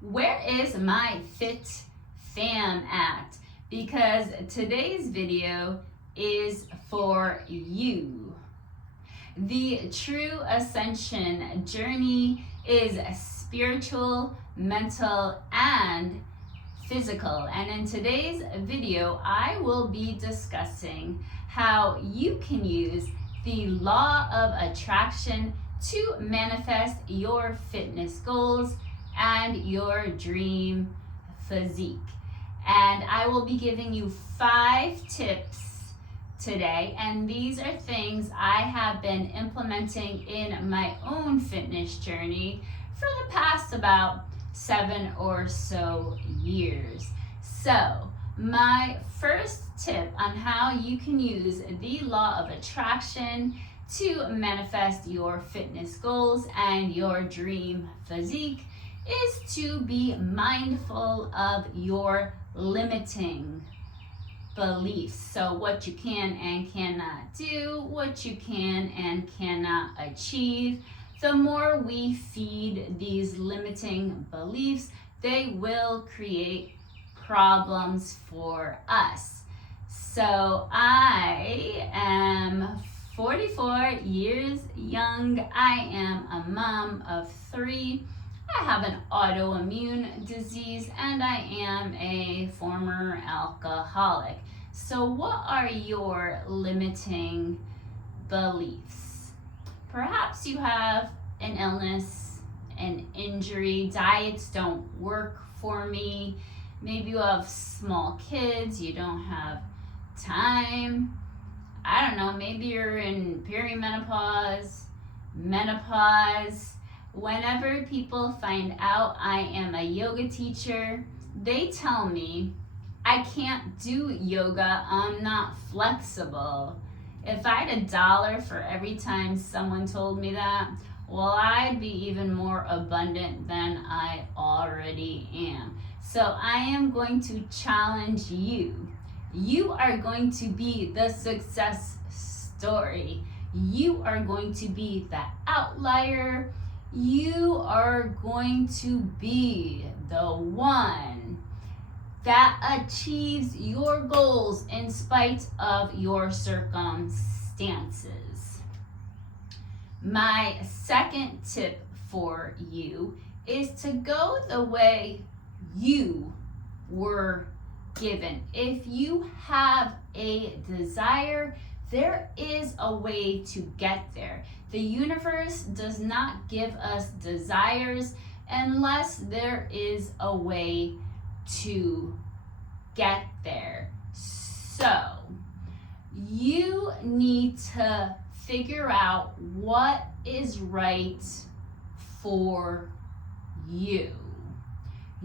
Where is my fit fam at? Because today's video is for you. The true ascension journey is spiritual, mental, and physical. And in today's video, I will be discussing how you can use the law of attraction to manifest your fitness goals and your dream physique. And I will be giving you 5 tips today, and these are things I have been implementing in my own fitness journey for the past about 7 or so years. So my first tip on how you can use the law of attraction to manifest your fitness goals and your dream physique is to be mindful of your limiting beliefs. So what you can and cannot do, what you can and cannot achieve. The more we feed these limiting beliefs, they will create problems for us. So I am 44 years young. I am a mom of 3. I have an autoimmune disease and I am a former alcoholic. So what are your limiting beliefs? Perhaps you have an illness, an injury, diets don't work for me. Maybe you have small kids, you don't have time. I don't know, maybe you're in perimenopause, menopause. Whenever people find out I am a yoga teacher, they tell me I can't do yoga, I'm not flexible. If I had $1 for every time someone told me that, well, I'd be even more abundant than I already am. So I am going to challenge you. You are going to be the success story. You are going to be the outlier. You are going to be the one that achieves your goals in spite of your circumstances. My second tip for you is to go the way you were given. If you have a desire, there is a way to get there. The universe does not give us desires unless there is a way to get there. So you need to figure out what is right for you.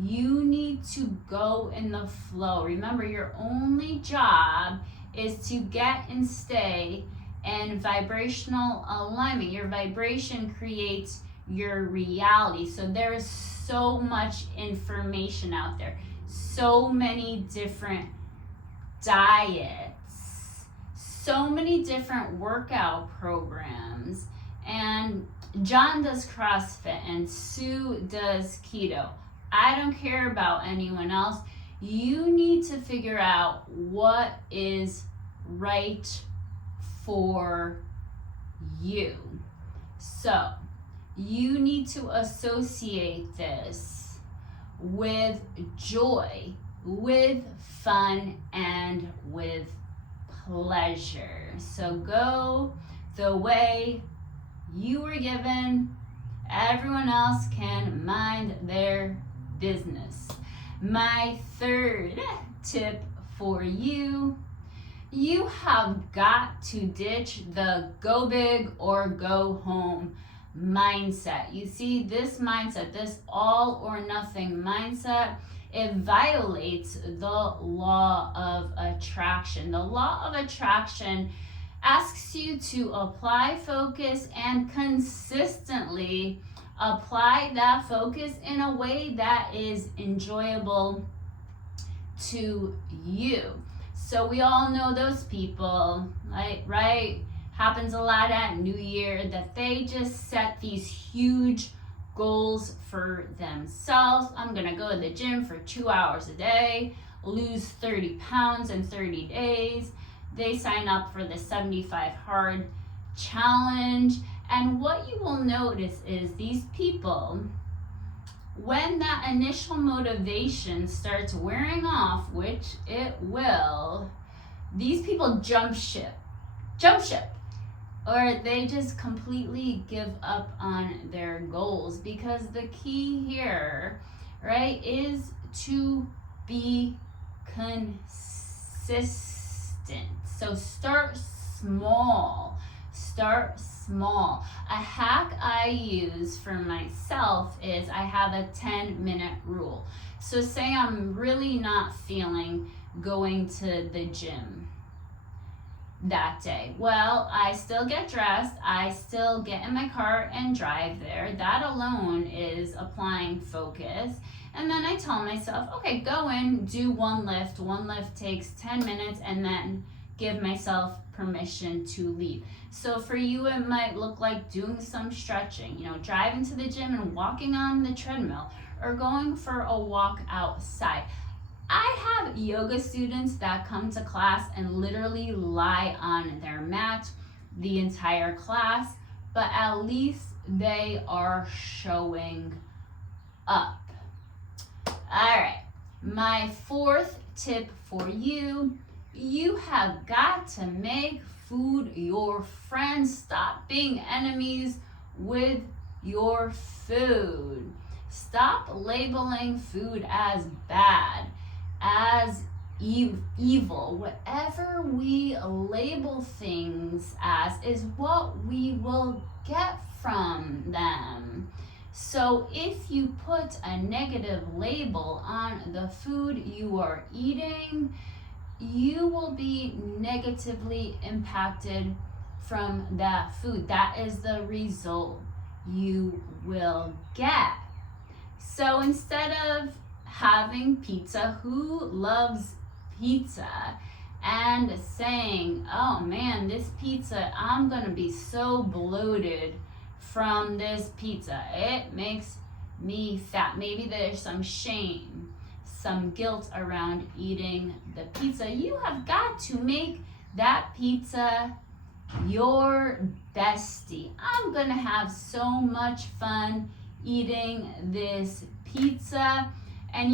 You need to go in the flow. Remember, your only job is to get and stay in vibrational alignment. Your vibration creates your reality. So there is so much information out there, so many different diets, so many different workout programs, and John does CrossFit and Sue does keto. I don't care about anyone else. You need to figure out what is right for you. So you need to associate this with joy, with fun, and with pleasure. So go the way you were given. Everyone else can mind their business. My third tip for you, you have got to ditch the go big or go home mindset. You see, this mindset, this all or nothing mindset, it violates the law of attraction. The law of attraction asks you to apply focus and consistently apply that focus in a way that is enjoyable to you. So we all know those people, right? Happens a lot at New Year that they just set these huge goals for themselves. I'm gonna go to the gym for 2 hours a day, lose 30 pounds in 30 days. They sign up for the 75 hard challenge. And what you will notice is these people, when that initial motivation starts wearing off, which it will, these people jump ship, or they just completely give up on their goals, because the key here, right, is to be consistent. So start small. A hack I use for myself is I have a 10-minute rule. So say I'm really not feeling going to the gym that day. Well, I still get dressed, I still get in my car and drive there. That alone is applying focus. And then I tell myself, okay, go in, do one lift. One lift takes 10 minutes, and then give myself permission to leave. So for you, it might look like doing some stretching, driving to the gym and walking on the treadmill, or going for a walk outside. I have yoga students that come to class and literally lie on their mat the entire class, but at least they are showing up. All right, my fourth tip for you, you have got to make food your friend. Stop being enemies with your food. Stop labeling food as bad, as evil. Whatever we label things as is what we will get from them. So if you put a negative label on the food you are eating, you will be negatively impacted from that food. That is the result you will get. So instead of having pizza, who loves pizza, and saying, oh man, this pizza, I'm gonna be so bloated from this pizza, it makes me fat. Maybe there's some shame, some guilt around eating the pizza. You have got to make that pizza your bestie. I'm gonna have so much fun eating this pizza, and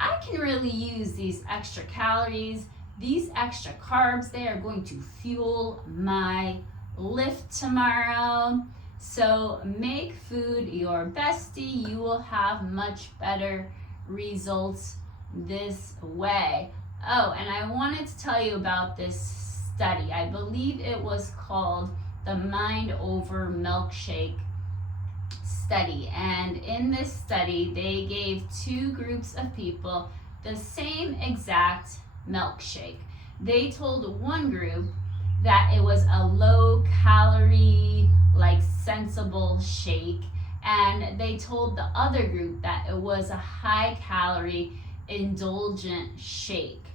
I can really use these extra calories, these extra carbs. They are going to fuel my lift tomorrow. So make food your bestie. You will have much better results this way. Oh, and I wanted to tell you about this study. I believe it was called the Mind Over Milkshake study. And in this study, they gave two groups of people the same exact milkshake. They told one group that it was a low calorie, sensible shake, and they told the other group that it was a high calorie, indulgent shake.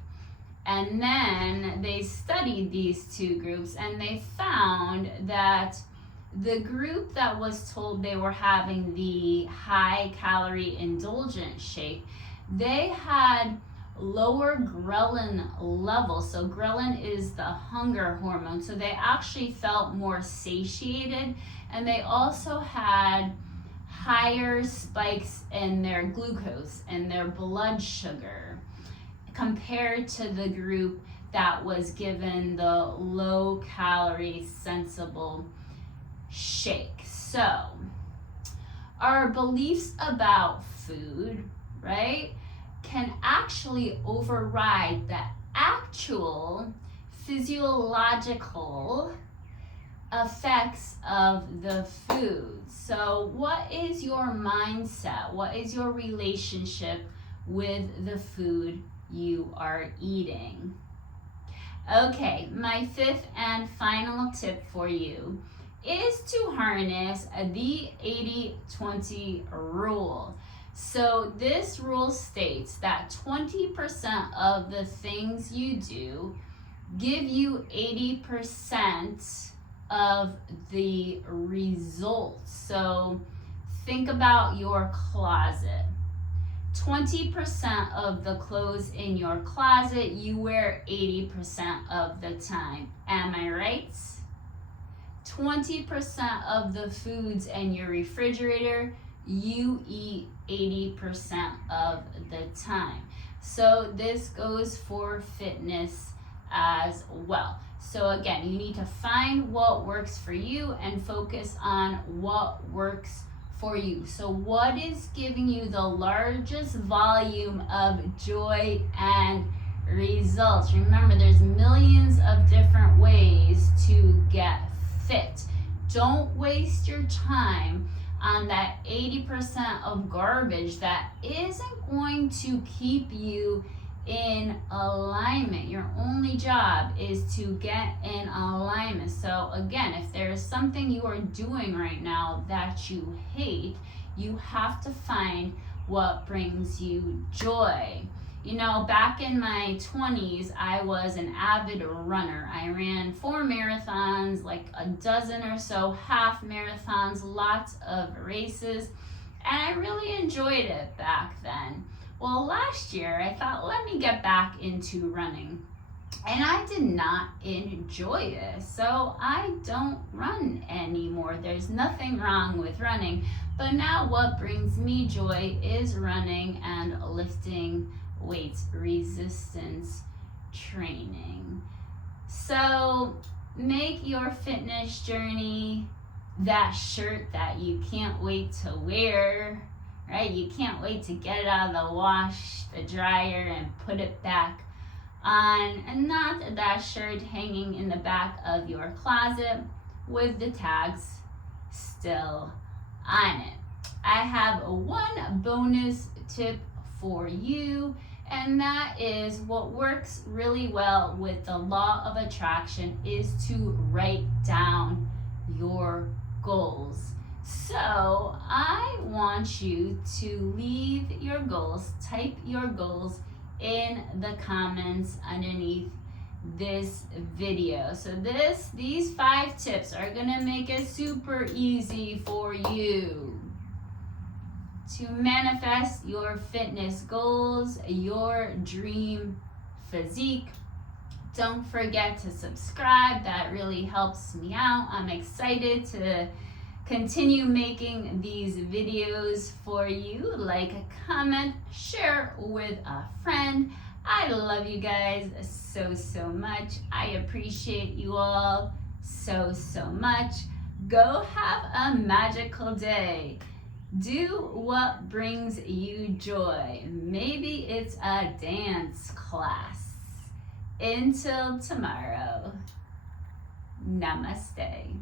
And then they studied these two groups, and they found that the group that was told they were having the high calorie indulgent shake, they had lower ghrelin levels. So ghrelin is the hunger hormone. So they actually felt more satiated, and they also had higher spikes in their glucose and their blood sugar compared to the group that was given the low calorie sensible shake. So our beliefs about food, right, can actually override the actual physiological effects of the food. So what is your mindset? What is your relationship with the food you are eating? Okay, my fifth and final tip for you is to harness the 80-20 rule. So this rule states that 20% of the things you do give you 80% of the results. So think about your closet. 20% of the clothes in your closet you wear 80% of the time. Am I right? 20% of the foods in your refrigerator you eat 80% of the time. So this goes for fitness as well. So again, you need to find what works for you and focus on what works for you. So what is giving you the largest volume of joy and results? Remember, there's millions of different ways to get fit. Don't waste your time on that 80% of garbage that isn't going to keep you in alignment. Your only job is to get in alignment. So again, if there's something you are doing right now that you hate, you have to find what brings you joy. You know, back in my 20s, I was an avid runner. I ran 4 marathons, like a dozen or so half marathons, lots of races, and I really enjoyed it back then. Well, last year, I thought, let me get back into running. And I did not enjoy it, so I don't run anymore. There's nothing wrong with running, but now what brings me joy is running and lifting weights, resistance training. So make your fitness journey that shirt that you can't wait to wear, right? You can't wait to get it out of the wash, the dryer, and put it back on, and not that shirt hanging in the back of your closet with the tags still on it. I have one bonus tip for you, and that is what works really well with the law of attraction is to write down your goals. So I want you to leave your goals, type your goals in the comments underneath this video. So these 5 tips are gonna make it super easy for you to manifest your fitness goals, your dream physique. Don't forget to subscribe. That really helps me out. I'm excited to continue making these videos for you. Like, comment, share with a friend. I love you guys so much. I appreciate you all so much. Go have a magical day. Do what brings you joy. Maybe it's a dance class. Until tomorrow, namaste.